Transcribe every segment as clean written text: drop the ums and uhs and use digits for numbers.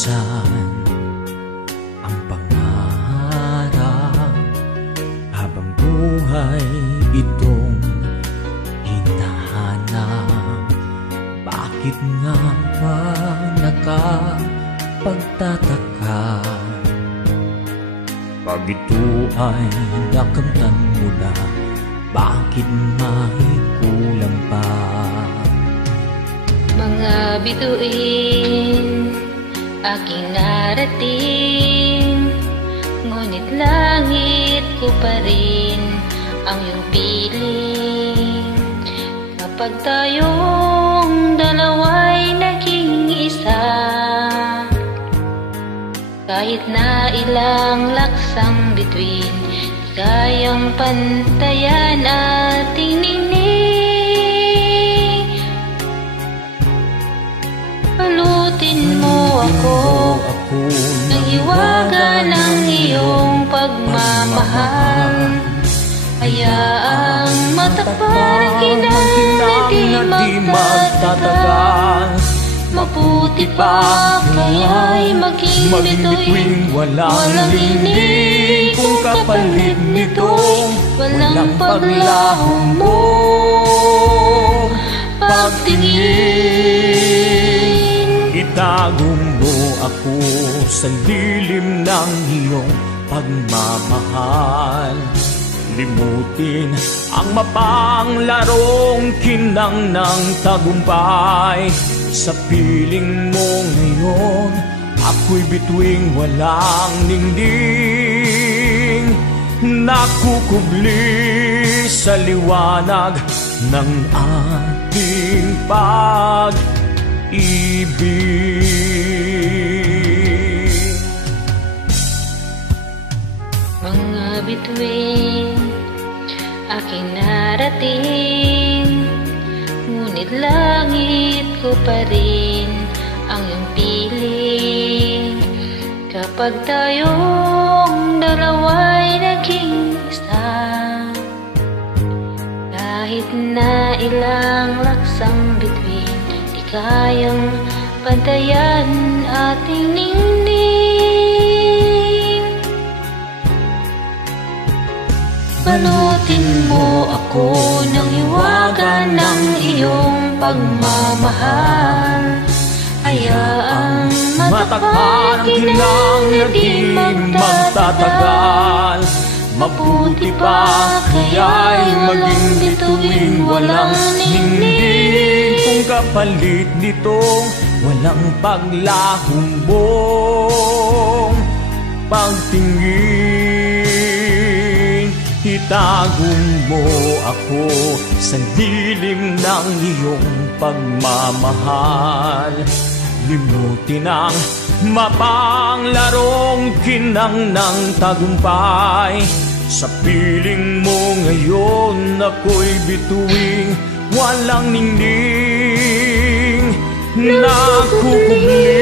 minsan ang pangarap habang buhay itong hinahanap. Bakit nga ba nakapagtataka pag ito ay nakamtan mo na? Bakit may kulang pa? Mga bituin aking narating, ngunit langit ko pa rin ang iyong piling. Kapag tayong dalawa'y naging isa, kahit na ilang laksang bituin, di kayang pantayan ating ningning. Balutin mo ako ng hiwaga ng iyong pagmamahal. Hayaang matakpan ang kinang di magtatagal. Mabuti pa kaya'y maging bituin, walang hining kung kapalit nitong walang paglaho mo pagtingin. Itago mo ako sa lilim ng iyong pagmamahal. Limutin ang mapanglarong kinang ng tagumpay. Sa piling mo ngayon, ako'y bituing walang ningning, nakukubli sa liwanag ng ating pag-ibig. Mga bituin aking narating, ngunit langit ko pa rin ang iyong piling. Kapag tayong dalawa'y naging isa, kahit na ilang laksang bituin, di kayang pantayan ating ningning. Balutin mo ako ng hiwaga ng iyong pagmamahal. Hayaang matakpan ang kinang na di magtatagal. Mabuti pa kaya'y maging bituin, walang ningning kung kapalit nitong walang paglahumbong pagtingin. Itago mo ako sa dilim ng iyong pagmamahal. Limutin ang mapanglarong kinang ng tagumpay. Sa piling mo ngayon, ako'y bituing walang ningning, nakukubli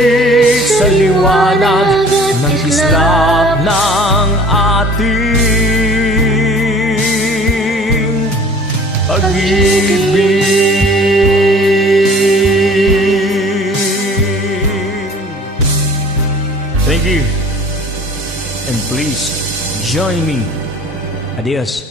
sa liwanag ng kislap ng ating pag-ibig. Thank you, and please join me. Adios.